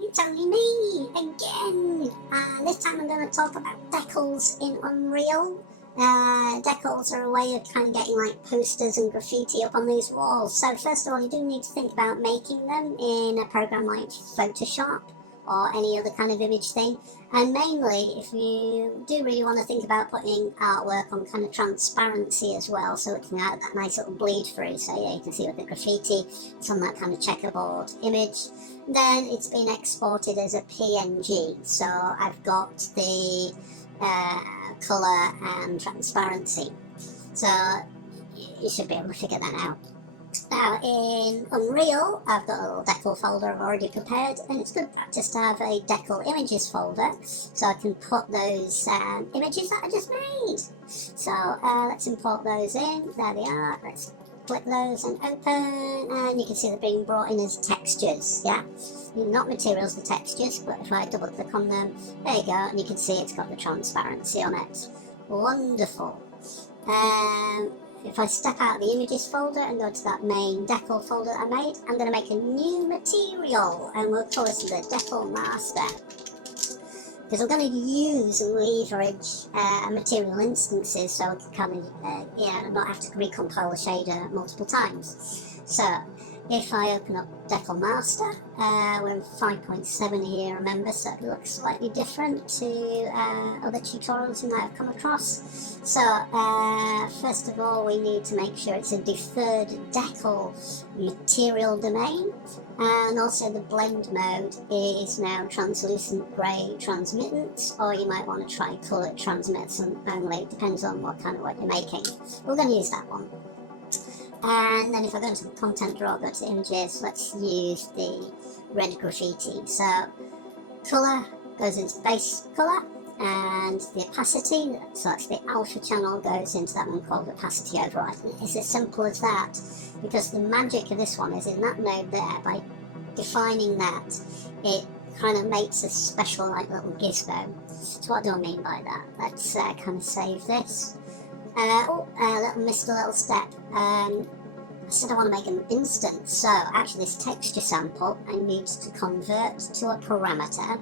it's only me again. This time I'm going to talk about decals in Unreal. Decals are a way of kind of getting like posters and graffiti up on these walls. So first of all, you do need to think about making them in a program like Photoshop or any other kind of image thing. And mainly, if you do really want to think about putting artwork on kind of transparency as well, so it can add that nice little bleed through, so yeah, you can see with the graffiti, it's on that kind of checkerboard image, then it's been exported as a PNG. So I've got the colour and transparency. So you should be able to figure that out. Now in Unreal, I've got a little decal folder I've already prepared, and it's good practice to have a decal images folder so I can put those images that I just made. So let's import those in. There they are. Let's click those and open, and you can see they're being brought in as textures. Yeah, not materials, the textures, but if I double click on them, there you go, and you can see it's got the transparency on it. Wonderful. If I step out of the images folder and go to that main decal folder that I made, I'm going to make a new material, and we'll call this the decal master, because I'm going to use and leverage material instances so I can kind of not have to recompile the shader multiple times. So if I open up Decal Master, we're in 5.7 here, remember, so it looks slightly different to other tutorials you might have come across. So first of all, we need to make sure it's a deferred decal material domain, and also the blend mode is now translucent grey transmittance, or you might want to try colour transmittance only, it depends on what kind of work you're making. We're going to use that one. And then if I go into the content drawer, go to the images, let's use the red graffiti. So colour goes into base colour, and the opacity, so that's the alpha channel, goes into that one called opacity override. It's as simple as that, because the magic of this one is in that node there. By defining that, it kind of makes a special like little gizmo. So what do I mean by that? Let's kind of save this. Missed a little step. I said I want to make an instance, so actually this texture sample I need to convert to a parameter,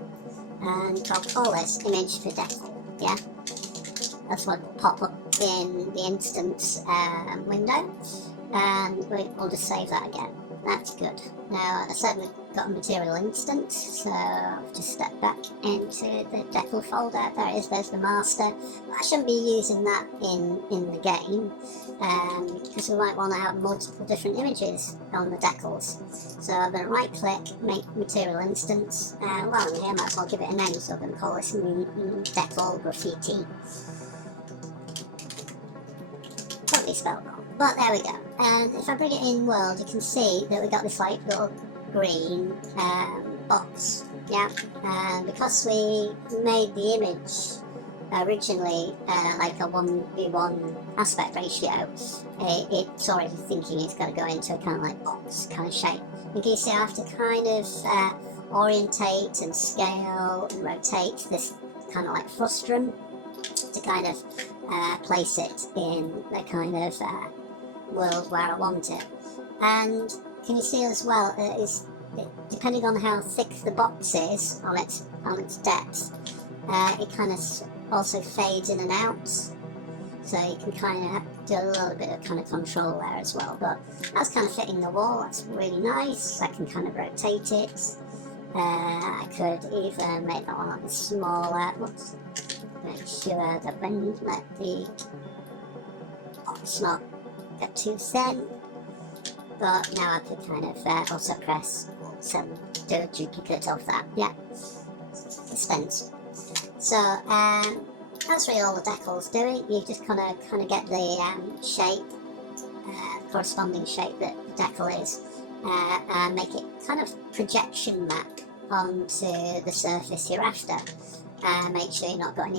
and I'll call this image for decal. Yeah, that's what will pop up in the instance window, and we'll just save that again. That's good. Now, I said we've got a material instance, so I've just stepped back into the decal folder. There it is, there's the master. But I shouldn't be using that in the game, because we might want to have multiple different images on the decals. So I'm going to right click, make material instance. Well, I'm here, I might as well give it a name, so I'm going to call this decal graffiti. Totally spelled wrong, but there we go. And if I bring it in world, you can see that we got this like little green box. Yeah, and because we made the image originally like a 1:1 aspect ratio, it's already thinking it's going to go into a kind of like box kind of shape. You can see I have to kind of orientate and scale and rotate this kind of like frustum to kind of place it in the kind of world where I want it. And can you see as well, depending on how thick the box is on its depth, it kind of also fades in and out, so you can kind of do a little bit of kind of control there as well. But that's kind of fitting the wall, that's really nice. I can kind of rotate it. I could even make that one a little smaller. Whoops. Make sure that when you let the box not get too thin. But now I could kind of also press do a duplicate of that. Yeah, dispense. So that's really all the decal's doing. You just kind of get the shape, corresponding shape that the decal is, and make it kind of projection map onto the surface you're after. Make sure you've not got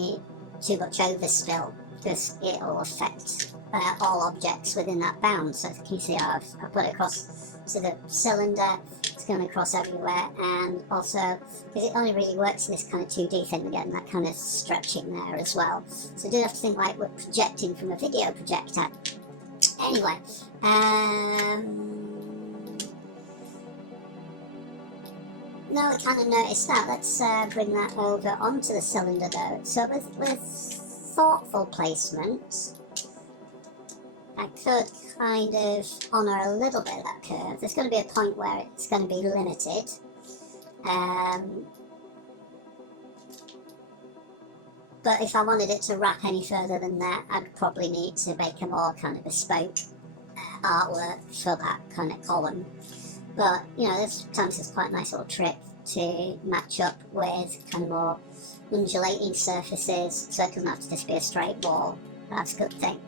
too much overspill, because it will affect all objects within that bound. So can you see how I've put it across to the cylinder, it's going across everywhere, and also because it only really works in this kind of 2D thing, again that kind of stretching there as well. So you don't have to think like we're projecting from a video projector. Anyway, No, I kind of noticed that. Let's bring that over onto the cylinder though. So with thoughtful placement, I could kind of honour a little bit of that curve. There's going to be a point where it's going to be limited. But if I wanted it to wrap any further than that, I'd probably need to make a more kind of bespoke artwork for that kind of column. But, you know, this sometimes is quite a nice little trick to match up with kind of more undulating surfaces, so it doesn't have to just be a straight wall. That's a good thing.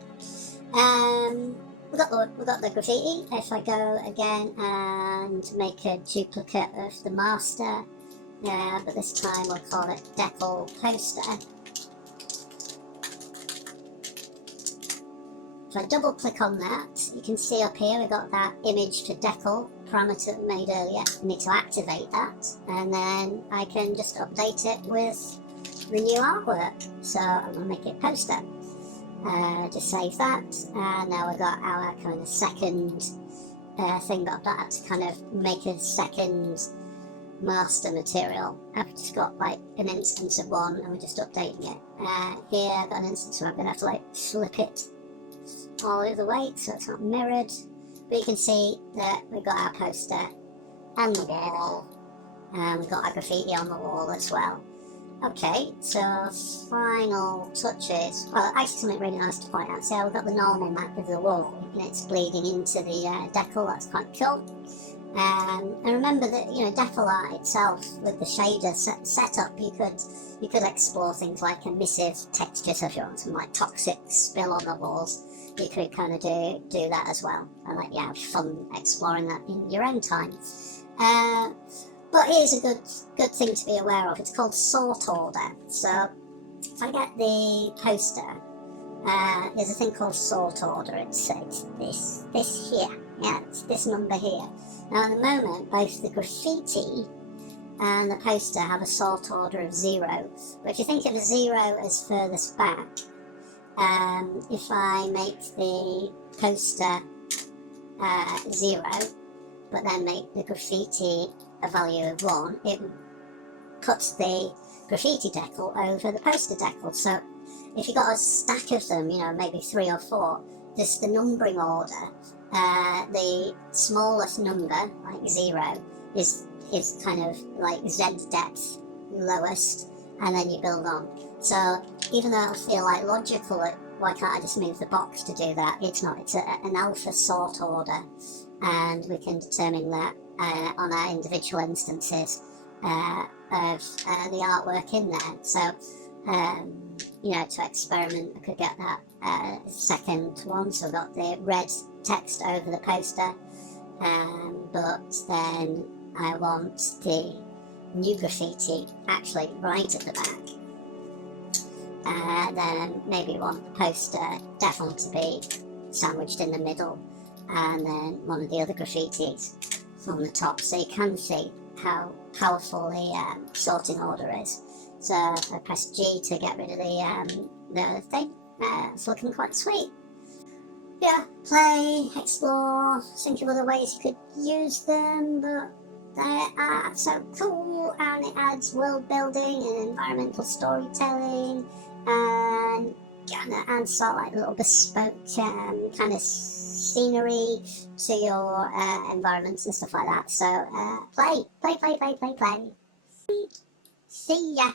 We've got the graffiti. If I go again and make a duplicate of the master, but this time we'll call it decal poster. If I double click on that, you can see up here we've got that image for decal parameter we made earlier. I need to activate that, and then I can just update it with the new artwork. So I'm going to make it poster. Just save that, and now we've got our kind of second thing, but I've not had to kind of make a second master material. I've just got like an instance of one and we're just updating it. Here I've got an instance where I'm going to have to like flip it all the other way so it's not mirrored, but you can see that we've got our poster and the wall, and we've got our graffiti on the wall as well. Okay, so final touches. Well, actually something really nice to point out. So we've got the normal map of the wall and it's bleeding into the decal. That's quite cool. And remember that, you know, decal art itself with the shader setup, you could explore things like emissive textures. So if you want some like toxic spill on the walls, you could kind of do that as well, and like, yeah, have fun exploring that in your own time. But here's a good thing to be aware of. It's called sort order. So if I get the poster, there's a thing called sort order. It's this here. Yeah, it's this number here. Now at the moment, both the graffiti and the poster have a sort order of 0. But if you think of a 0 as furthest back, if I make the poster 0, but then make the graffiti a value of 1, it puts the graffiti decal over the poster decal. So if you've got a stack of them, you know, maybe 3 or 4, just the numbering order, the smallest number, like 0, is kind of like Z depth lowest, and then you build on. So even though it'll feel like logical, why can't I just move the box to do that? It's not. It's an alpha sort order, and we can determine that on our individual instances of the artwork in there. So, you know, to experiment, I could get that second one. So I've got the red text over the poster, but then I want the new graffiti actually right at the back. Then maybe want the poster definitely to be sandwiched in the middle, and then one of the other graffitis on the top, so you can see how powerful the sorting order is. So I press G to get rid of the thing. It's looking quite sweet. Yeah, play, explore, think of other ways you could use them, but they are so cool, and it adds world building and environmental storytelling, and sort of like little bespoke kind of scenery to your environments and stuff like that. So play. See ya.